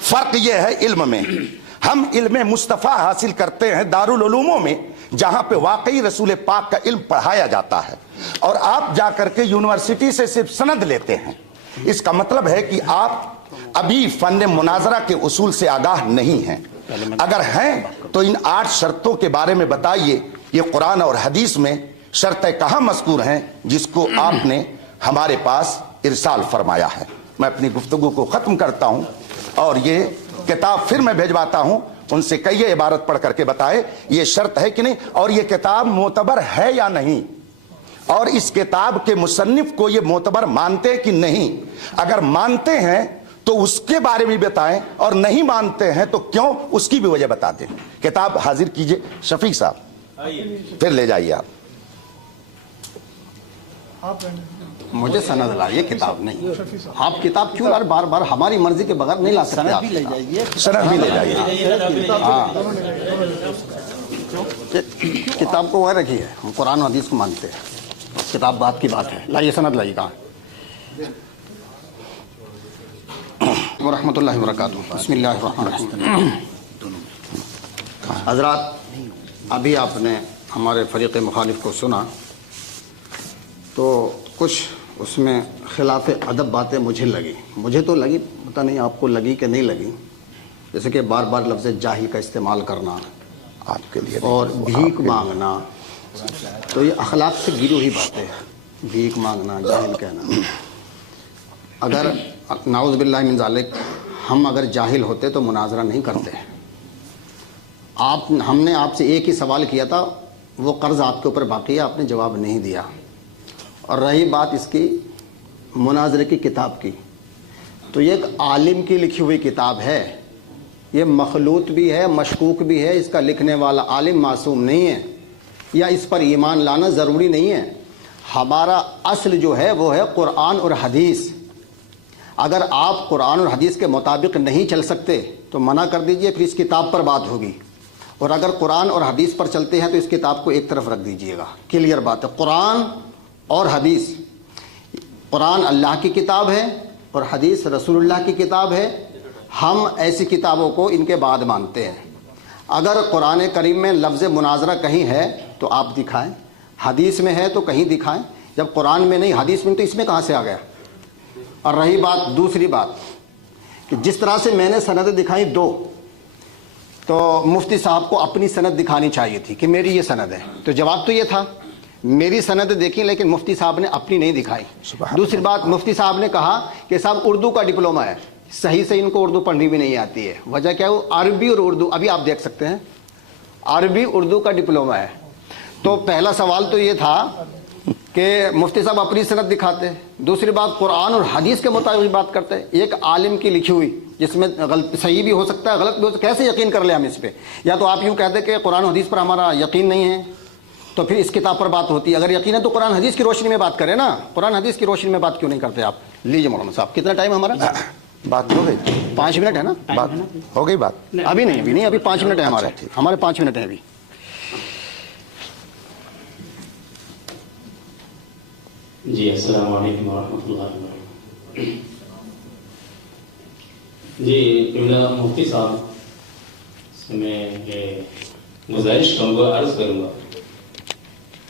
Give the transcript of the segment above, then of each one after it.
فرق یہ ہے علم میں، ہم علم مصطفیٰ حاصل کرتے ہیں دارالعلوموں میں جہاں پہ واقعی رسول پاک کا علم پڑھایا جاتا ہے، اور آپ جا کر کے یونیورسٹی سے صرف سند لیتے ہیں۔ اس کا مطلب ہے کہ آپ ابھی فن مناظرہ کے اصول سے آگاہ نہیں ہیں۔ اگر ہیں تو ان 8 شرطوں کے بارے میں بتائیے، یہ قرآن اور حدیث میں شرطیں کہاں مذکور ہیں جس کو آپ نے ہمارے پاس ارسال فرمایا ہے؟ میں اپنی گفتگو کو ختم کرتا ہوں، اور یہ کتاب پھر میں بھیجواتا ہوں، ان سے کہیے عبارت پڑھ کر کے بتائے یہ شرط ہے کہ نہیں، اور یہ کتاب معتبر ہے یا نہیں، اور اس کتاب کے مصنف کو یہ معتبر مانتے کہ نہیں۔ اگر مانتے ہیں تو اس کے بارے میں بتائیں، اور نہیں مانتے ہیں تو کیوں، اس کی بھی وجہ بتا دیں۔ کتاب حاضر کیجئے شفیق صاحب، پھر لے جائیے آپ۔ مجھے سند لائیے، کتاب نہیں۔ آپ کتاب کیوں یار بار بار ہماری مرضی کے بغیر نہیں لا سکتے؟ آپ لے جائیے، سند بھی لے جائیے۔ ہاں، کتاب کو وہ رکھی ہے، ہم قرآن و حدیث کو مانتے ہیں، کتاب بات کی بات ہے۔ لائیے سند لائیے، کہاں ورحمۃ اللہ وبرکاتہ۔ بسم اللہ الرحمن الرحیم۔ حضرات، ابھی آپ نے ہمارے فریق مخالف کو سنا تو کچھ اس میں خلاف ادب باتیں مجھے تو لگی، پتہ نہیں آپ کو لگی کہ نہیں لگی، جیسے کہ بار بار لفظ جاہل کا استعمال کرنا آپ کے لیے اور بھیک مانگنا، تو یہ اخلاق سے گری ہوئی باتیں ہیں۔ بھیک مانگنا، جاہل کہنا۔ اگر نعوذ باللہ من ذالک ہم اگر جاہل ہوتے تو مناظرہ نہیں کرتے۔ ہم نے آپ سے ایک ہی سوال کیا تھا، وہ قرض آپ کے اوپر باقی ہے، آپ نے جواب نہیں دیا۔ اور رہی بات اس کی مناظرے کی کتاب کی، تو یہ ایک عالم کی لکھی ہوئی کتاب ہے، یہ مخلوط بھی ہے، مشکوک بھی ہے، اس کا لکھنے والا عالم معصوم نہیں ہے، یا اس پر ایمان لانا ضروری نہیں ہے۔ ہمارا اصل جو ہے وہ ہے قرآن اور حدیث۔ اگر آپ قرآن اور حدیث کے مطابق نہیں چل سکتے تو منع کر دیجئے، پھر اس کتاب پر بات ہوگی، اور اگر قرآن اور حدیث پر چلتے ہیں تو اس کتاب کو ایک طرف رکھ دیجئے گا۔ کلیئر بات ہے، قرآن اور حدیث، قرآن اللہ کی کتاب ہے اور حدیث رسول اللہ کی کتاب ہے۔ ہم ایسی کتابوں کو ان کے بعد مانتے ہیں۔ اگر قرآن کریم میں لفظ مناظرہ کہیں ہے تو آپ دکھائیں، حدیث میں ہے تو کہیں دکھائیں۔ جب قرآن میں نہیں، حدیث میں، تو اس میں کہاں سے آ گیا؟ اور رہی بات دوسری بات کہ جس طرح سے میں نے سند دکھائی 2، تو مفتی صاحب کو اپنی سند دکھانی چاہیے تھی کہ میری یہ سند ہے، تو جواب تو یہ تھا میری سند دیکھی، لیکن مفتی صاحب نے اپنی نہیں دکھائی۔ دوسری بات، مفتی صاحب نے کہا کہ صاحب اردو کا ڈپلومہ ہے، صحیح سے ان کو اردو پڑھنی بھی نہیں آتی ہے۔ وجہ کیا ہے؟ عربی اور اردو، ابھی آپ دیکھ سکتے ہیں، عربی اردو کا ڈپلومہ ہے۔ تو پہلا سوال تو یہ تھا کہ مفتی صاحب اپنی سند دکھاتے، دوسری بات قرآن اور حدیث کے مطابق بات کرتے، ایک عالم کی لکھی ہوئی جس میں صحیح بھی ہو سکتا ہے، غلط بھی ہو سکتا ہے، کیسے یقین کر لیں ہم اس پہ؟ یا تو آپ یوں کہتے کہ قرآن و حدیث پر ہمارا یقین نہیں ہے تو پھر اس کتاب پر بات ہوتی ہے، اگر یقین ہے تو قرآن حدیث کی روشنی میں بات کریں نا، قرآن حدیث کی روشنی میں بات کیوں نہیں کرتے آپ؟ لیجیے مولانا صاحب، کتنا ٹائم ہمارا؟ بات ہو گئی، 5 منٹ ہے نا؟ بات ہو گئی، بات ابھی نہیں، ابھی 5 منٹ ہے ہمارے 5 منٹ ہیں ابھی۔ جی السلام علیکم ورحمۃ اللہ وبرکاتہ۔ جی قبلہ مفتی صاحب سے میں یہ گزارش کروں گا، عرض کروں گا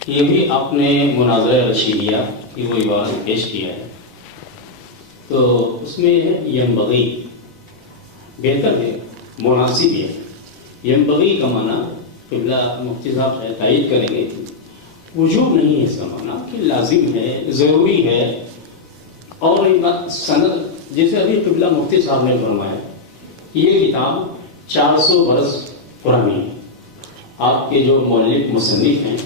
کہ یہ بھی آپ نے مناظرہ رشیدیہ کی وہ عبارت پیش کیا ہے، تو اس میں ینبغی بہتر ہے، مناسب ہے۔ ینبغی کا معنی قبلہ مفتی صاحب تائید کریں گے، وجوب نہیں ہے، اس کا معنی کہ لازم ہے، ضروری ہے۔ اور سند جیسے ابھی قبلہ مفتی صاحب نے فرمایا، یہ کتاب 400 برس پرانی ہے۔ آپ کے جو مؤلف مصنف ہیں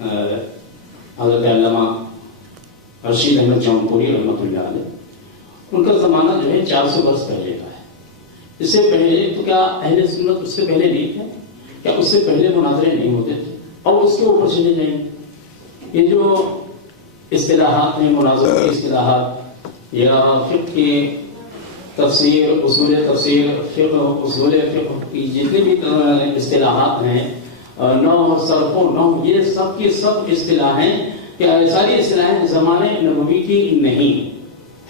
حضرت علامہ رشید احمد جونپوری رحمۃ اللہ علیہ، ان کا زمانہ جو ہے 400 برس پہلے کا ہے۔ اس سے پہلے تو کیا اہل سنت اس سے پہلے نہیں تھے؟ کیا اس سے پہلے مناظرے نہیں ہوتے تھے؟ اور اس کے اوپر چلے جائیں گے، یہ جو اصطلاحات ہیں، مناظرے کی اصطلاحات یا فقہ کی تفسیر، اصول تفسیر، فقہ، اصول فقہ کی جتنی بھی اصطلاحات ہیں، نحو، صرف و نحو، یہ سب کی سب اصطلاحیں، کیا ساری اصطلاحیں زمانے نبوی کی نہیں،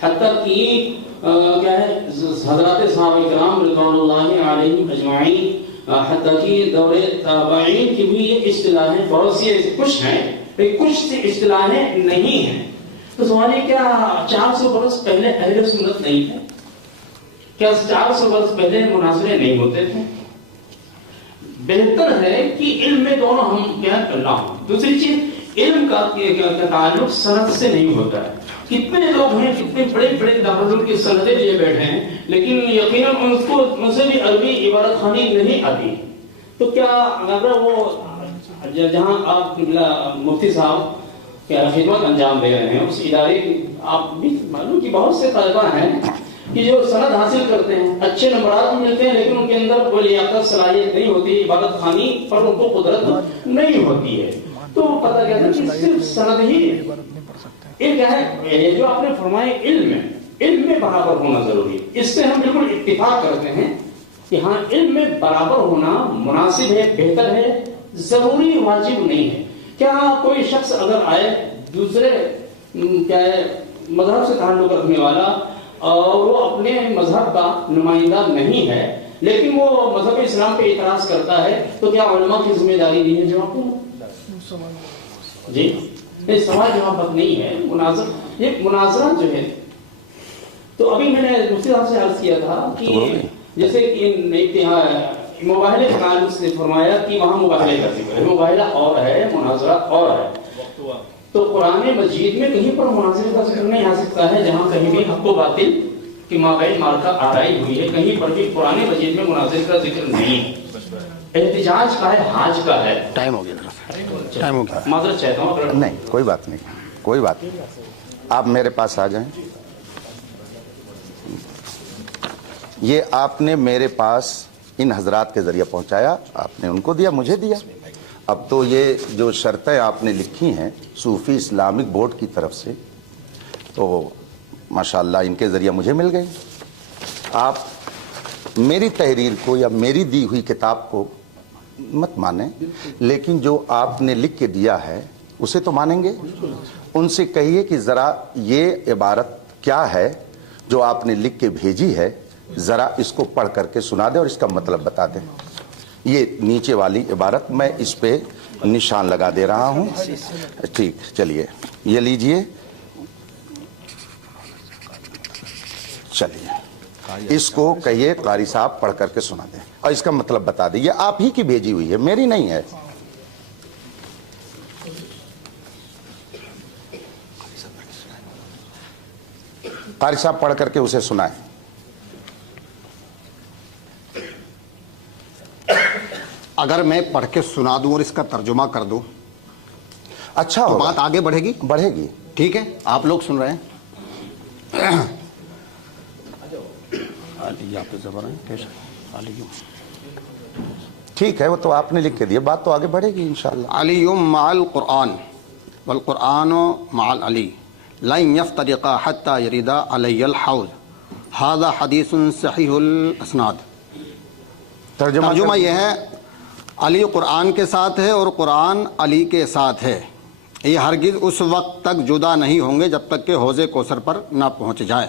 حتیٰ کہ کیا ہے حضرات صحابہ کرام رضوان اللہ علیہم اجمعین حتیٰ کہ دور تابعین کی بھی یہ اصطلاحیں بہت سی کچھ ہیں لیکن کچھ اصطلاحیں نہیں ہیں. تو سوال ہے کیا 400 برس پہلے اہل سنت نہیں تھے؟ کیا 400 برس پہلے مناظرے نہیں ہوتے تھے؟ بہتر ہے کہ علم میں دونوں ہم کیا کرنا ہو. دوسری چیز علم کا تعلق سند سے نہیں ہوتا ہے. کتنے لوگ ہیں کتنے بڑے بڑے دارالعلوم کی سندیں لیے بیٹھے ہیں لیکن یقیناً ان سے بھی عربی عبارت خوانی نہیں آتی. تو کیا اگر وہ جہاں آپ مفتی صاحب کیا خدمت انجام دے رہے ہیں اس ادارے کی آپ بھی معلوم کہ بہت سے طلبہ ہیں کہ جو سند حاصل کرتے ہیں اچھے نمبرات ملتے ہیں لیکن ان کے اندر کوئی لیاقت صلاحیت نہیں ہوتی, عبادت خوانی پر ان کو قدرت نہیں ہوتی ہے. تو پتہ کیا تھا کہ صرف سند ہی یہ کیا ہے جو آپ نے فرمائے علم میں برابر ہونا ضروری ہے. اس سے ہم بالکل اتفاق کرتے ہیں کہ ہاں علم میں برابر ہونا مناسب ہے, بہتر ہے, ضروری واجب نہیں ہے. کیا کوئی شخص اگر آئے دوسرے کیا ہے مذہب سے تعلق رکھنے والا اور وہ اپنے مذہب کا نمائندہ نہیں ہے لیکن وہ مذہب اسلام پہ اعتراض کرتا ہے تو کیا علماء کی ذمہ داری نہیں ہے جواب دوں؟ جی نہیں, سوال جواب نہیں ہے. یہ مناظرہ جو ہے تو ابھی میں نے مفتی صاحب سے عرض کیا تھا کہ جیسے کہ مباحلے کے تعلق سے فرمایا کہ وہاں مباحلے کا ذکر ہے, مباحلہ اور ہے, مناظرہ اور ہے. تو قرآن مجید میں کہیں پر مناظرے کا ذکر نہیں آ سکتا ہے جہاں کہیں بھی حق و باطل کی مابین مارکا آرائی ہوئی ہے, کہیں پر بھی قرآن مجید میں مناظرے کا ذکر نہیں ہے. احتجاج کا ہے, حاج کا ہے. ٹائم ہو گیا, ٹائم ہو گیا. معذرت چاہتا ہوں. نہیں کوئی بات نہیں, کوئی بات نہیں, آپ میرے پاس آ جائیں. یہ آپ نے میرے پاس ان حضرات کے ذریعے پہنچایا, آپ نے ان کو دیا, مجھے دیا. اب تو یہ جو شرطیں آپ نے لکھی ہیں صوفی اسلامک بورڈ کی طرف سے تو ماشاءاللہ ان کے ذریعے مجھے مل گئی. آپ میری تحریر کو یا میری دی ہوئی کتاب کو مت مانیں لیکن جو آپ نے لکھ کے دیا ہے اسے تو مانیں گے. ان سے کہیے کہ ذرا یہ عبارت کیا ہے جو آپ نے لکھ کے بھیجی ہے, ذرا اس کو پڑھ کر کے سنا دیں اور اس کا مطلب بتا دیں. یہ نیچے والی عبارت میں اس پہ نشان لگا دے رہا ہوں. ٹھیک, چلیے یہ لیجئے, چلیے اس کو کہیے قاری صاحب پڑھ کر کے سنا دیں اور اس کا مطلب بتا دیں. یہ آپ ہی کی بھیجی ہوئی ہے, میری نہیں ہے. قاری صاحب پڑھ کر کے اسے سنائیں. اگر میں پڑھ کے سنا دوں اور اس کا ترجمہ کر دوں اچھا تو ہوگا, بات آگے بڑھے گی. بڑھے گی. ٹھیک ہے, آپ لوگ سن رہے ہیں. ٹھیک ہے, وہ تو آپ نے لکھ کے دیا, بات تو آگے بڑھے گی انشاءاللہ. علی مع القرآن والقرآن مع العلی لن یفترقا حتی یردا علی الحوض ھذا حدیث صحیح الاسناد. ترجمہ یہ ہے, علی قرآن کے ساتھ ہے اور قرآن علی کے ساتھ ہے, یہ ہرگز اس وقت تک جدا نہیں ہوں گے جب تک کہ حوض کوثر پر نہ پہنچ جائے.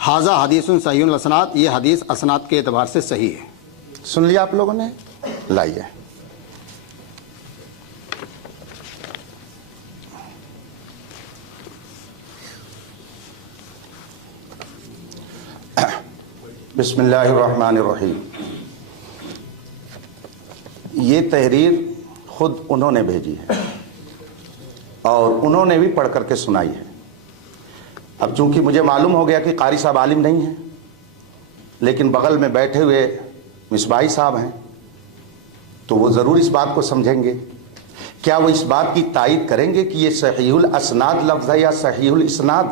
ھذا حدیث صحیح الاسناد, یہ حدیث اسناد کے اعتبار سے صحیح ہے. سن لیا آپ لوگوں نے, لائیے. بسم اللہ الرحمن الرحیم. یہ تحریر خود انہوں نے بھیجی ہے اور انہوں نے بھی پڑھ کر کے سنائی ہے. اب چونکہ مجھے معلوم ہو گیا کہ قاری صاحب عالم نہیں ہیں لیکن بغل میں بیٹھے ہوئے مصباحی صاحب ہیں تو وہ ضرور اس بات کو سمجھیں گے. کیا وہ اس بات کی تائید کریں گے کہ یہ صحیح الاسناد لفظ ہے یا صحیح الاسناد؟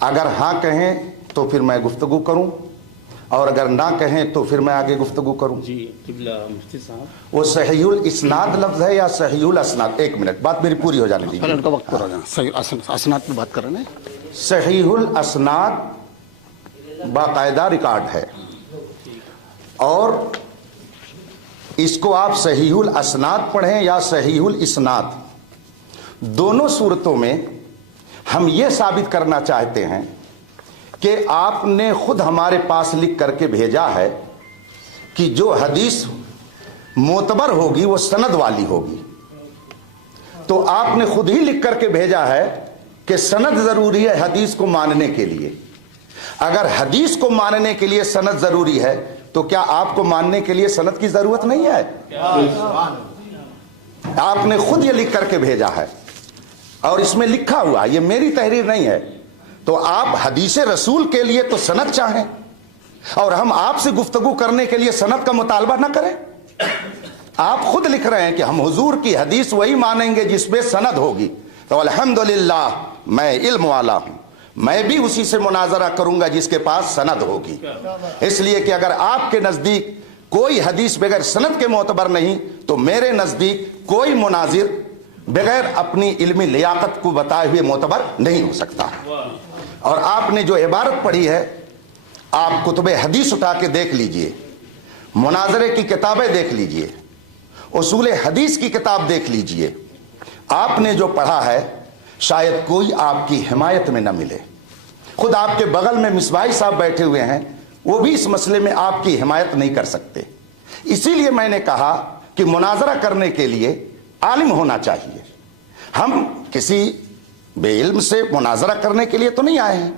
اگر ہاں کہیں تو پھر میں گفتگو کروں اور اگر نہ کہیں تو پھر میں آگے گفتگو کروں. جی قبلہ مفتی صاحب, وہ صحیح الاسناد لفظ ہے یا صحیح الاسناد؟ ایک منٹ, بات میری پوری ہو جانے دیجیے. پہلے ان کا وقت پورا ہو جانا. صحیح اسناد پہ بات کر رہے ہیں. صحیح الاسناد باقاعدہ ریکارڈ ہے اور اس کو آپ صحیح الاسناد پڑھیں یا صحیح الاسناد, دونوں صورتوں میں ہم یہ ثابت کرنا چاہتے ہیں کہ آپ نے خود ہمارے پاس لکھ کر کے بھیجا ہے کہ جو حدیث معتبر ہوگی وہ سند والی ہوگی. تو آپ نے خود ہی لکھ کر کے بھیجا ہے کہ سند ضروری ہے حدیث کو ماننے کے لیے. اگر حدیث کو ماننے کے لیے سند ضروری ہے تو کیا آپ کو ماننے کے لیے سند کی ضرورت نہیں ہے؟ آپ نے خود یہ لکھ کر کے بھیجا ہے اور اس میں لکھا ہوا، یہ میری تحریر نہیں ہے. تو آپ حدیث رسول کے لیے تو سند چاہیں اور ہم آپ سے گفتگو کرنے کے لیے سند کا مطالبہ نہ کریں. آپ خود لکھ رہے ہیں کہ ہم حضور کی حدیث وہی مانیں گے جس میں سند ہوگی. تو الحمدللہ میں علم والا ہوں، میں بھی اسی سے مناظرہ کروں گا جس کے پاس سند ہوگی. اس لیے کہ اگر آپ کے نزدیک کوئی حدیث بغیر سند کے معتبر نہیں تو میرے نزدیک کوئی مناظر بغیر اپنی علمی لیاقت کو بتائے ہوئے معتبر نہیں ہو سکتا. اور آپ نے جو عبارت پڑھی ہے، آپ کتب حدیث اٹھا کے دیکھ لیجئے، مناظرے کی کتابیں دیکھ لیجئے، اصول حدیث کی کتاب دیکھ لیجئے. آپ نے جو پڑھا ہے شاید کوئی آپ کی حمایت میں نہ ملے. خود آپ کے بغل میں مصباحی صاحب بیٹھے ہوئے ہیں، وہ بھی اس مسئلے میں آپ کی حمایت نہیں کر سکتے. اسی لیے میں نے کہا کہ مناظرہ کرنے کے لیے عالم ہونا چاہیے. ہم کسی بے علم سے مناظرہ کرنے کے لیے تو نہیں آئے ہیں.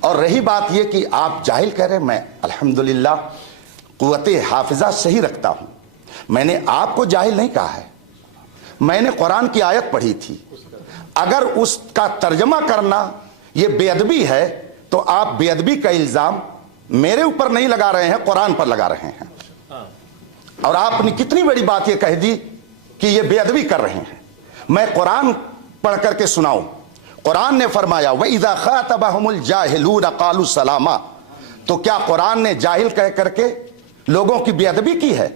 اور رہی بات یہ کہ آپ جاہل کہہ رہے ہیں، میں الحمدللہ قوت حافظہ صحیح رکھتا ہوں. میں نے آپ کو جاہل نہیں کہا ہے. میں نے قرآن کی آیت پڑھی تھی. اگر اس کا ترجمہ کرنا یہ بے ادبی ہے تو آپ بے ادبی کا الزام میرے اوپر نہیں لگا رہے ہیں، قرآن پر لگا رہے ہیں. اور آپ نے کتنی بڑی بات یہ کہہ دی کہ یہ بے ادبی کر رہے ہیں. میں قرآن پڑھ کر کے سناؤں. قرآن نے فرمایا وَإِذَا خَاطَبَهُمُ الْجَاهِلُونَ قَالُوا سَلَامًا. تو کیا قرآن نے جاہل کہہ کر کے لوگوں کی بے ادبی کی ہے؟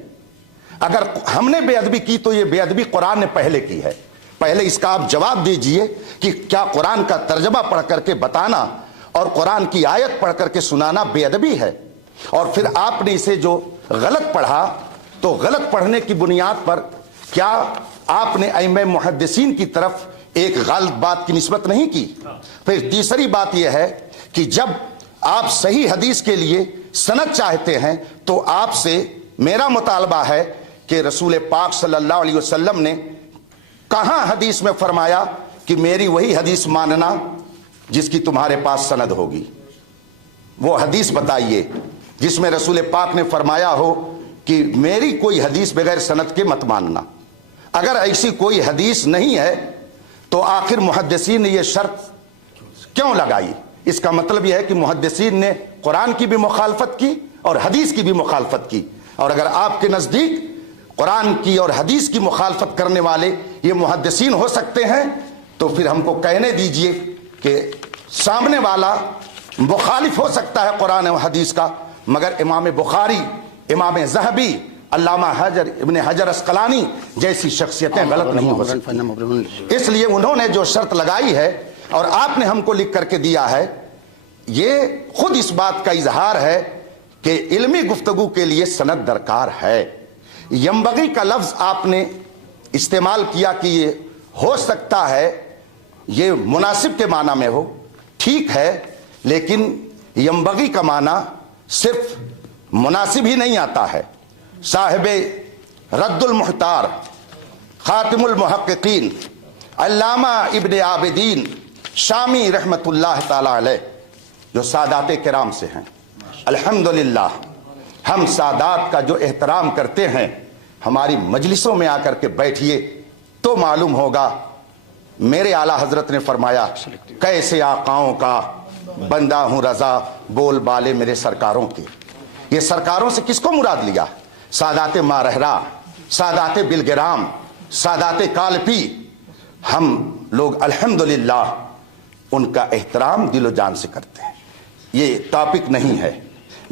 اگر ہم نے بے ادبی کی تو یہ بے ادبی قرآن نے پہلے کی ہے. پہلے اس کا آپ جواب دیجئے کہ کیا قرآن کا ترجمہ پڑھ کر کے بتانا اور قرآن کی آیت پڑھ کر کے سنانا بے ادبی ہے؟ اور پھر آپ نے اسے جو غلط پڑھا تو غلط پڑھنے کی بنیاد پر کیا آپ نے ائمہ محدثین کی طرف ایک غلط بات کی نسبت نہیں کی؟ پھر تیسری بات یہ ہے کہ جب آپ صحیح حدیث کے لیے سند چاہتے ہیں تو آپ سے میرا مطالبہ ہے کہ رسول پاک صلی اللہ علیہ وسلم نے کہاں حدیث میں فرمایا کہ میری وہی حدیث ماننا جس کی تمہارے پاس سند ہوگی؟ وہ حدیث بتائیے جس میں رسول پاک نے فرمایا ہو کہ میری کوئی حدیث بغیر سند کے مت ماننا. اگر ایسی کوئی حدیث نہیں ہے تو آخر محدثین نے یہ شرط کیوں لگائی؟ اس کا مطلب یہ ہے کہ محدثین نے قرآن کی بھی مخالفت کی اور حدیث کی بھی مخالفت کی. اور اگر آپ کے نزدیک قرآن کی اور حدیث کی مخالفت کرنے والے یہ محدثین ہو سکتے ہیں تو پھر ہم کو کہنے دیجئے کہ سامنے والا مخالف ہو سکتا ہے قرآن و حدیث کا، مگر امام بخاری، امام ذہبی، علامہ ابن حجر اسقلانی جیسی شخصیتیں غلط نہیں ہو سکتی. اس لیے انہوں نے جو شرط لگائی ہے اور آپ نے ہم کو لکھ کر کے دیا ہے، یہ خود اس بات کا اظہار ہے کہ علمی گفتگو کے لیے سند درکار ہے. ینبغی کا لفظ آپ نے استعمال کیا کہ یہ ہو سکتا ہے، یہ مناسب کے معنی میں ہو، ٹھیک ہے، لیکن ینبغی کا معنی صرف مناسب ہی نہیں آتا ہے. صاحب رد المحتار، خاتم المحققین، علامہ ابن عابدین شامی رحمت اللہ تعالی علیہ، جو سادات کرام سے ہیں، الحمدللہ ہم سادات کا جو احترام کرتے ہیں، ہماری مجلسوں میں آ کر کے بیٹھیے تو معلوم ہوگا. میرے اعلیٰ حضرت نے فرمایا کیسے آقاؤں کا بندہ ہوں رضا، بول بالے میرے سرکاروں کے. یہ سرکاروں سے کس کو مراد لیا؟ سادات مارہرا، سادات بلگرام، سادات کالپی. ہم لوگ الحمدللہ ان کا احترام دل و جان سے کرتے ہیں. یہ ٹاپک نہیں ہے،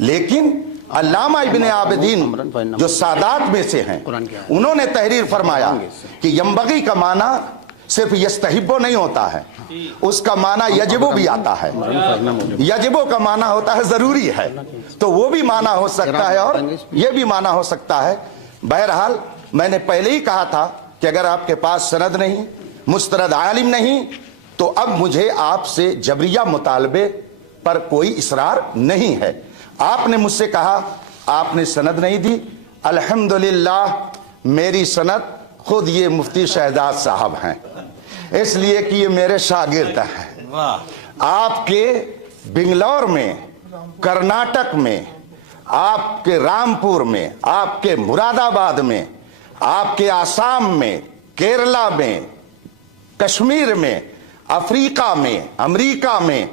لیکن علامہ ابن عابدین جو سادات میں سے ہیں، انہوں نے تحریر فرمایا کہ ینبغی کا معنی صرف یستحبو نہیں ہوتا ہے، اس کا معنی یجبو بھی آتا ہے. یجبو کا معنی ہوتا ہے ضروری ہے، تو وہ بھی معنی ہو سکتا ہے اور یہ بھی معنی ہو سکتا ہے. بہرحال میں نے پہلے ہی کہا تھا کہ اگر آپ کے پاس سند نہیں، مستند عالم نہیں، تو اب مجھے آپ سے جبریہ مطالبے پر کوئی اصرار نہیں ہے. آپ نے مجھ سے کہا آپ نے سند نہیں دی. الحمدللہ میری سند خود یہ مفتی شہزاد صاحب ہیں، اس لیے کہ یہ میرے شاگرد ہیں. آپ کے بنگلور میں، کرناٹک میں، آپ کے رامپور میں، آپ کے مراد آباد میں، آپ کے آسام میں، کیرلا میں، کشمیر میں، افریقہ میں، امریکہ میں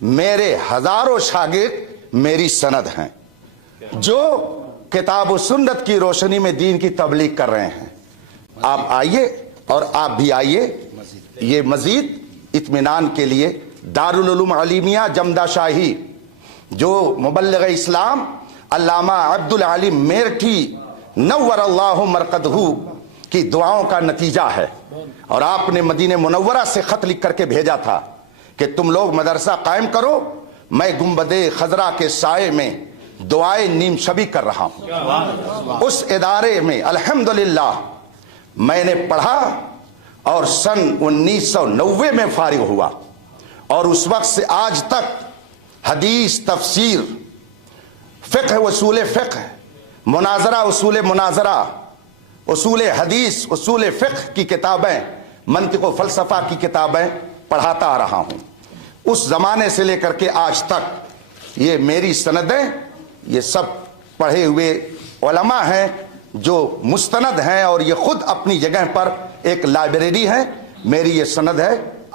میرے ہزاروں شاگرد میری سند ہیں جو کتاب و سنت کی روشنی میں دین کی تبلیغ کر رہے ہیں. آپ آئیے اور آپ بھی آئیے. یہ مزید اطمینان کے لیے دارالعلوم علیمیہ جمدہ شاہی جو مبلغ اسلام علامہ عبد العلیم میرٹھی نور اللہ مرقدہ کی دعاؤں کا نتیجہ ہے. اور آپ نے مدینہ منورہ سے خط لکھ کر کے بھیجا تھا کہ تم لوگ مدرسہ قائم کرو، میں گنبد خضرا کے سائے میں دعائے نیم شبی کر رہا ہوں. اس ادارے میں الحمدللہ میں نے پڑھا اور سن 1990 میں فارغ ہوا، اور اس وقت سے آج تک حدیث، تفسیر، فقہ، اصول فقہ، مناظرہ، اصول مناظرہ، اصول حدیث، اصول فقہ کی کتابیں، منطق و فلسفہ کی کتابیں پڑھاتا آ رہا ہوں. اس زمانے سے لے کر کے آج تک یہ میری سندیں، یہ سب پڑھے ہوئے علماء ہیں جو مستند ہیں، اور یہ خود اپنی جگہ پر ایک لائبریری ہے. میری یہ سند ہے،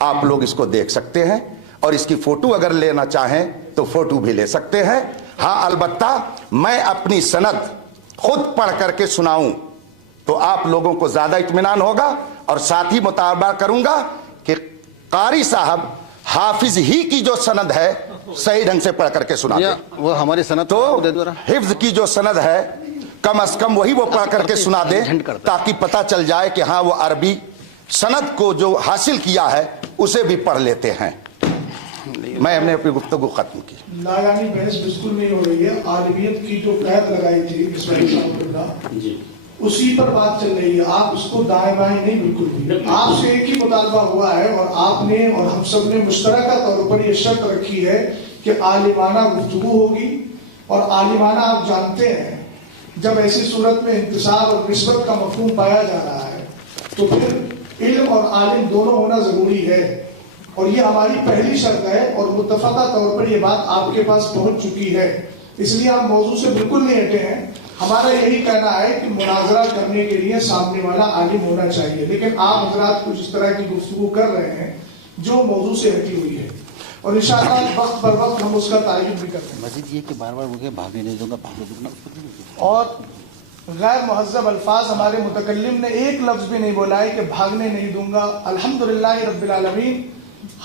آپ لوگ اس کو دیکھ سکتے ہیں، اور اس کی فوٹو اگر لینا چاہیں تو فوٹو بھی لے سکتے ہیں. ہاں البتہ میں اپنی سند خود پڑھ کر کے سناؤں تو آپ لوگوں کو زیادہ اطمینان ہوگا، اور ساتھ ہی مطالبہ کروں گا کہ قاری صاحب حافظ ہی کی جو سند ہے صحیح ڈھنگ سے پڑھ کر کے سنا دیں. وہ ہماری سند تو حفظ کی جو سند ہے کم از کم وہی وہ پڑھ کر کے سنا دے، تاکہ پتہ چل جائے کہ ہاں وہ عربی سند کو جو حاصل کیا ہے اسے بھی پڑھ لیتے ہیں. میں نے اپنی گفتگو ختم کی. لایانی بحث بالکل نہیں ہو رہی ہے. عالمیت کی جو قید لگائی تھی اسماعیل صاحب نے اسی پر بات چل رہی ہے. آپ اس کو دائیں بائیں نہیں، بالکل بھی. آپ سے ایک ہی مطالبہ ہوا ہے، اور آپ نے اور ہم سب نے مشترکہ طور پر یہ شرط رکھی ہے کہ عالمانہ گفتگو ہوگی. اور عالمانہ آپ جانتے ہیں جب ایسی صورت میں انتصاب اور نسبت کا مفہوم پایا جا رہا ہے تو پھر علم اور عالم دونوں ہونا ضروری ہے. اور یہ ہماری پہلی شرط ہے، اور متفقہ طور پر یہ بات آپ کے پاس پہنچ چکی ہے. اس لیے آپ موضوع سے بالکل نہیں ہٹے ہیں. ہمارا یہی کہنا ہے کہ مناظرہ کرنے کے لیے سامنے والا عالم ہونا چاہیے، لیکن آپ حضرات کچھ اس طرح کی گفتگو کر رہے ہیں جو موضوع سے ہٹی ہوئی ہے، اور انشاءاللہ وقت پر وقت ہم اس کا تعین بھی کرتے ہیں. مزید یہ کہ بار بار مجھے بھاگنے نہیں دوں گا، اور غیر مہذب الفاظ ہمارے متکلم نے ایک لفظ بھی نہیں بولا ہے کہ بھاگنے نہیں دوں گا. الحمدللہ رب العالمین،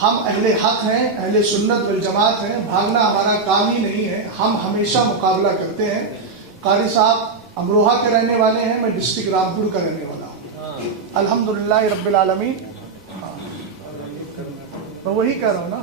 ہم اہل حق ہیں، اہل سنت والجماعت ہیں. بھاگنا ہمارا کام ہی نہیں ہے. ہم ہمیشہ مقابلہ کرتے ہیں. قاری صاحب امروہہ کے رہنے والے ہیں، میں ڈسٹرکٹ رامپور کا رہنے والا ہوں. الحمدللہ رب العالمین. میں وہی کہہ رہا ہوں نا.